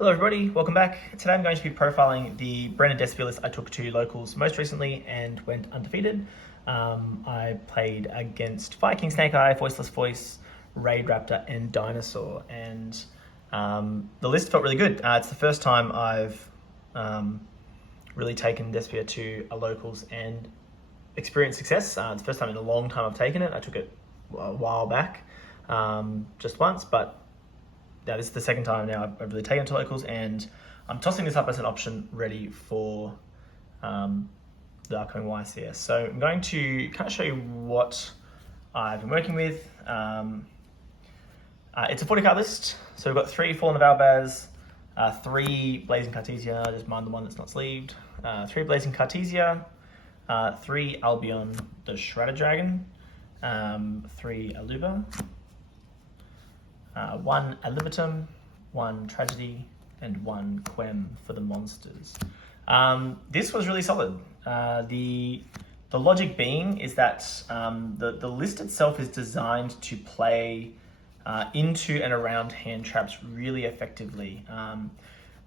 Hello everybody, welcome back. Today I'm going to be profiling the Branded Despia list I took to locals most recently and went undefeated. I played against Viking, Snake Eye, Voiceless Voice, Raid Raptor and Dinosaur, and the list felt really good. It's the first time I've really taken Despia to a locals and experienced success. It's the first time in a long time I've taken it. I took it a while back, just once, but now this is the second time now I've really taken it to locals, and I'm tossing this up as an option ready for the upcoming YCS. So I'm going to kind of show you what I've been working with. It's a 40 card list, so we've got 3 Fallen of Albaz, 3 Blazing Cartesia, just mind the one that's not sleeved, 3 Blazing Cartesia, 3 Albion the Shredder Dragon, 3 Aluba, 1 Alivitum, 1 Tragedy, and 1 Quem for the monsters. This was really solid. The logic being is that the list itself is designed to play into and around hand traps really effectively.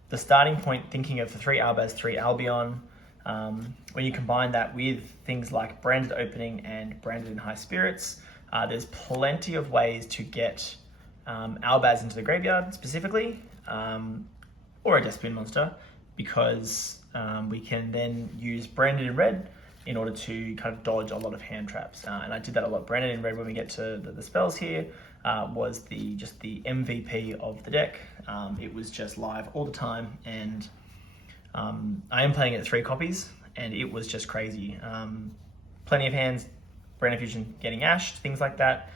The starting point, thinking of the 3 Albaz, 3 Albion, when you combine that with things like Branded Opening and Branded in High Spirits, there's plenty of ways to get Albaz into the graveyard specifically, or a Despian monster, because we can then use Branded in Red in order to kind of dodge a lot of hand traps. And I did that a lot. Branded in Red, when we get to the spells here, was just the MVP of the deck. It was just live all the time, and I am playing it at 3 copies, and it was just crazy. Plenty of hands, Branded Fusion getting ashed, things like that.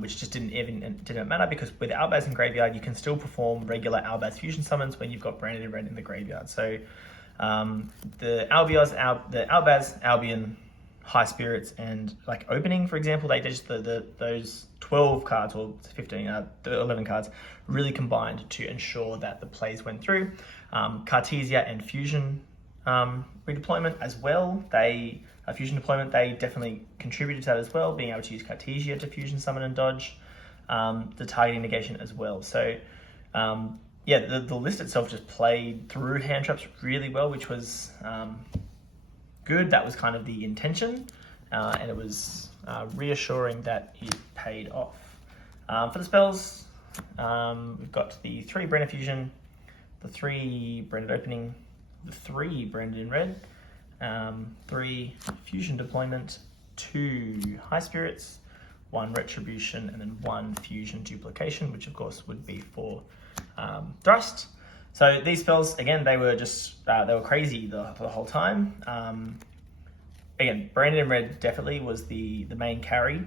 Which just didn't matter, because with Albaz in graveyard, you can still perform regular Albaz fusion summons when you've got Branded in Red in the graveyard. So the Albaz, Albion, High Spirits, and like Opening, for example, they just those 12 cards, or 15, 11 cards, really combined to ensure that the plays went through. Cartesia and Fusion redeployment as well. Fusion deployment, they definitely contributed to that as well, being able to use Cartesia to fusion summon and dodge, the targeting negation as well. So yeah, the list itself just played through hand traps really well, which was good. That was kind of the intention, and it was reassuring that it paid off. For the spells, we've got the 3 Branded Fusion, the 3 Branded Opening, the 3 Branded in Red, 3 Fusion Deployment, 2 High Spirits, 1 Retribution, and then 1 Fusion Duplication, which of course would be for Thrust. So these spells, again, they were just, they were crazy the whole time. Again, Branded in Red definitely was the main carry.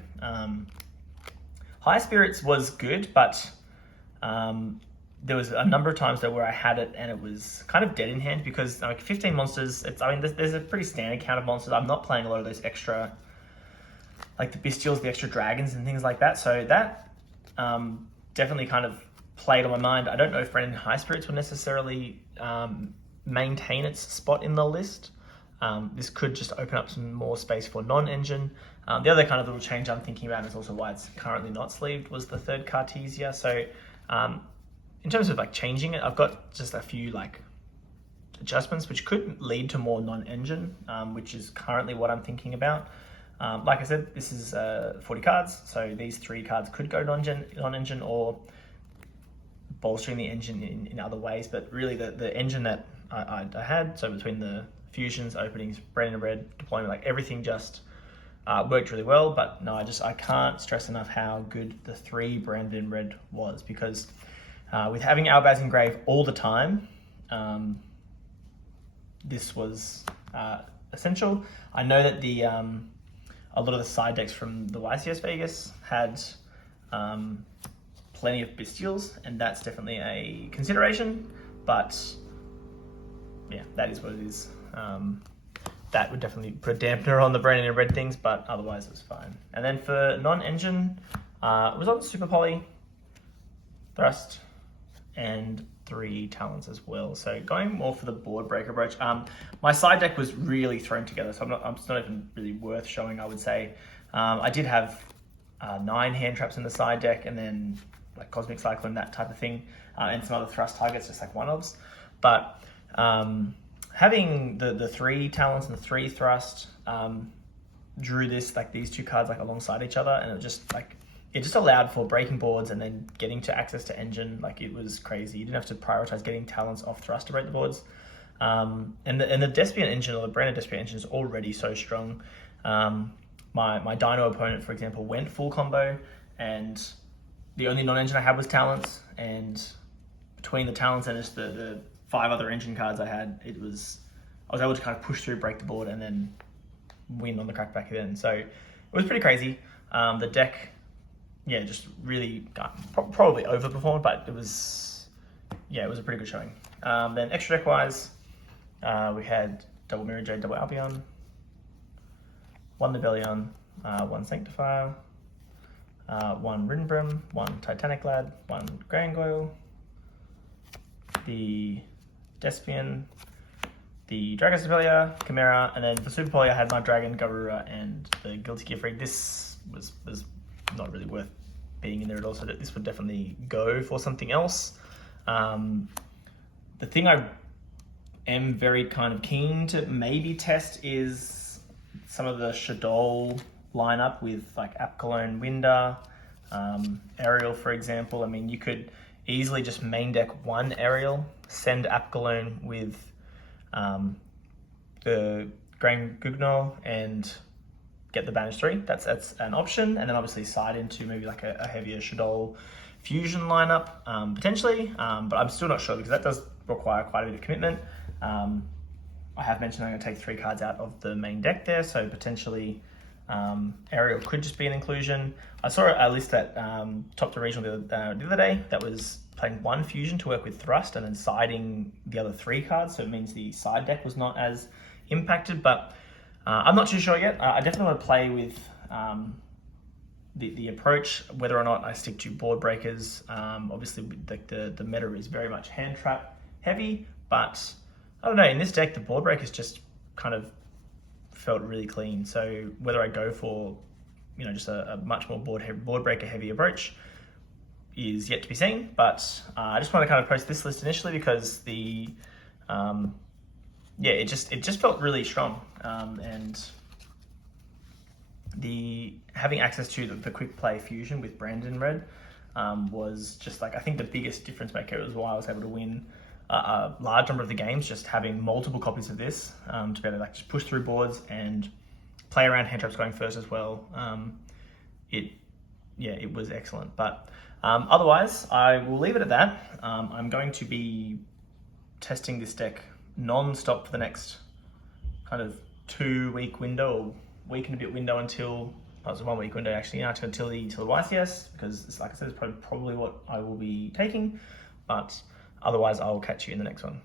High Spirits was good, but there was a number of times though where I had it and it was kind of dead in hand, because like 15 monsters, there's a pretty standard count of monsters. I'm not playing a lot of those extra, like the Bestials, the extra dragons and things like that. So that definitely kind of played on my mind. I don't know if Branded High Spirits will necessarily maintain its spot in the list. This could just open up some more space for non-engine. The other kind of little change I'm thinking about, and is also why it's currently not sleeved, was the 3rd Cartesia. So in terms of like changing it, I've got just a few like adjustments which could lead to more non-engine, which is currently what I'm thinking about. Like I said, this is 40 cards, so these 3 cards could go non-engine or bolstering the engine in other ways. But really the engine that I had, so between the fusions, openings, Branded in Red, deployment, like everything just worked really well. But no, I can't stress enough how good the 3 Branded in Red was, because with having Albaz in grave all the time, this was essential. I know that a lot of the side decks from the YCS Vegas had plenty of Bestials, and that's definitely a consideration, but yeah, that is what it is. That would definitely put a dampener on the Branded in Red things, but otherwise it was fine. And then for non-engine, it was on Super Poly, Thrust, and 3 Talons as well. So going more for the board break approach. My side deck was really thrown together, so it's not even really worth showing, I would say. I did have 9 hand traps in the side deck, and then like Cosmic Cyclone, that type of thing, and some other thrust targets, just like one-ofs. But having the 3 talents and the 3 thrust drew this, like these 2 cards like alongside each other, and it just allowed for breaking boards and then getting to access to engine. Like, it was crazy. You didn't have to prioritize getting talents off thrust to break the boards. And the Despia engine, or the brand of Despia engine, is already so strong. My Dino opponent, for example, went full combo, and the only non-engine I had was talents, and between the talents and just the 5 other engine cards I had, I was able to kind of push through, break the board, and then win on the crackback then. So it was pretty crazy. The deck, just really probably overperformed, but it was a pretty good showing. Then extra deck wise, we had double Mirror Jade, double Albion, 1 Nibelion, 1 Sanctifier, 1 Rinbrim, 1 Titanic Lad, 1 Grangoyle, the Despian, the Dragon Despia, Chimera, and then for Super Poly I had my Dragon, Garura, and the Guilty Gear Freak. This was not really worth being in there at all, so that this would definitely go for something else. The thing I am very kind of keen to maybe test is some of the Shadol lineup with like Apkallone, Winder, Ariel, for example. I mean, you could easily just main deck 1 Ariel, send Apkallone with the Grand Gugnol, and get the Banish 3. That's an option, and then obviously side into maybe like a heavier Shadol fusion lineup, potentially, but I'm still not sure because that does require quite a bit of commitment. I have mentioned I'm going to take 3 cards out of the main deck there, so potentially Ariel could just be an inclusion. I saw a list that topped the regional the other day that was playing 1 fusion to work with thrust and then siding the other 3 cards, so it means the side deck was not as impacted, but I'm not too sure yet. I definitely want to play with the approach, whether or not I stick to board breakers. Obviously, the meta is very much hand trap heavy, but I don't know, in this deck, the board breakers just kind of felt really clean. So whether I go for, just a much more board breaker heavy approach is yet to be seen. But I just want to kind of post this list initially because it just felt really strong, and the having access to the quick play fusion with Brandon Red was just like, I think the biggest difference maker. It was why I was able to win a large number of the games, just having multiple copies of this to be able to like just push through boards and play around hand traps going first as well. It was excellent. But otherwise, I will leave it at that. I'm going to be testing this deck non-stop for the next kind of 2-week window, or week and a bit window until, it was a 1-week window actually, until the YCS, because like I said, it's probably what I will be taking. But otherwise, I will catch you in the next one.